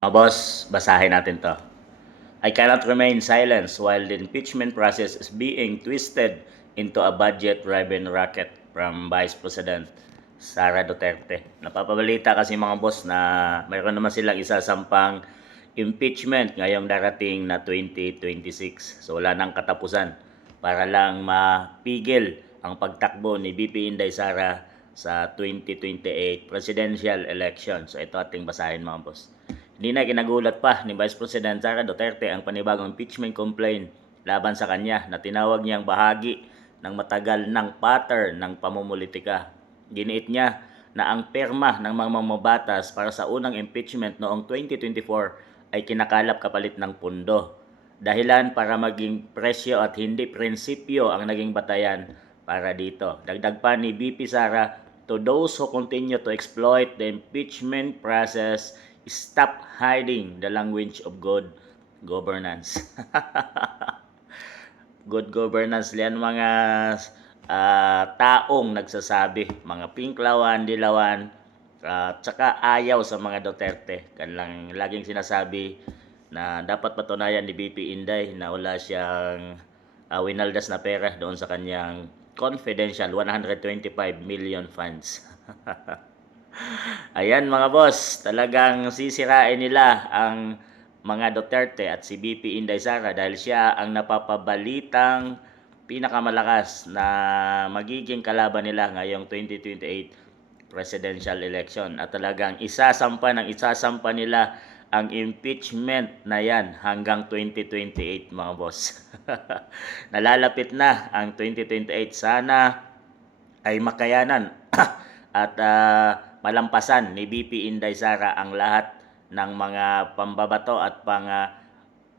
Mga boss, basahin natin to. I cannot remain silent while the impeachment process is being twisted into a budget-driven racket from Vice President Sara Duterte. Napapabalita kasi mga boss na mayroon naman silang isasampang impeachment ngayong darating na 2026. So wala nang katapusan para lang mapigil ang pagtakbo ni BP Inday Sara sa 2028 presidential election. So ito ating basahin mga boss. Hindi na kinagulat pa ni Vice President Sara Duterte ang panibagong impeachment complaint laban sa kanya na tinawag niyang bahagi ng matagal ng pattern ng pamumulitika. Giniit niya na ang perma ng mga mamabatas para sa unang impeachment noong 2024 ay kinakalap kapalit ng pundo. Dahilan para maging presyo at hindi prinsipyo ang naging batayan para dito. Dagdag pa ni BP Sara, to those who continue to exploit the impeachment process, stop hiding the language of good governance. Good governance yan mga taong nagsasabi, mga pinklawan, dilawan, tsaka ayaw sa mga Duterte. Kanilang laging sinasabi na dapat patunayan ni BP Inday na wala siyang winaldas na pera doon sa kanyang confidential 125 million funds. Ayan mga boss, talagang sisirain nila ang mga Duterte at si BP Inday Sara dahil siya ang napapabalitang pinakamalakas na magiging kalaban nila ngayong 2028 presidential election. At talagang isasampa nila ang impeachment na yan hanggang 2028 mga boss. Nalalapit na ang 2028. Sana ay makayanan at malampasan ni BP Inday Sara ang lahat ng mga pambabato at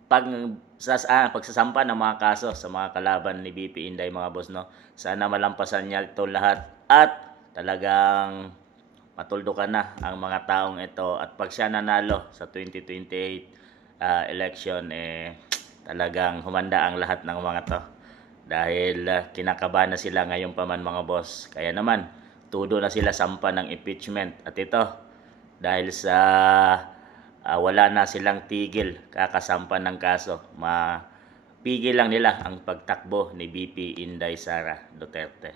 pagsasampa ng mga kaso sa mga kalaban ni BP Inday mga boss, no. Sana malampasan niya ito lahat at talagang matuldukan na ang mga taong ito at pag siya nanalo sa 2028 election talagang humanda ang lahat ng mga to dahil kinakabahan na sila ngayon pa man mga boss. Kaya naman tudo na sila sampa ng impeachment at ito dahil sa wala na silang tigil kakasampa ng kaso, mapigil lang nila ang pagtakbo ni BP Inday Sara Duterte.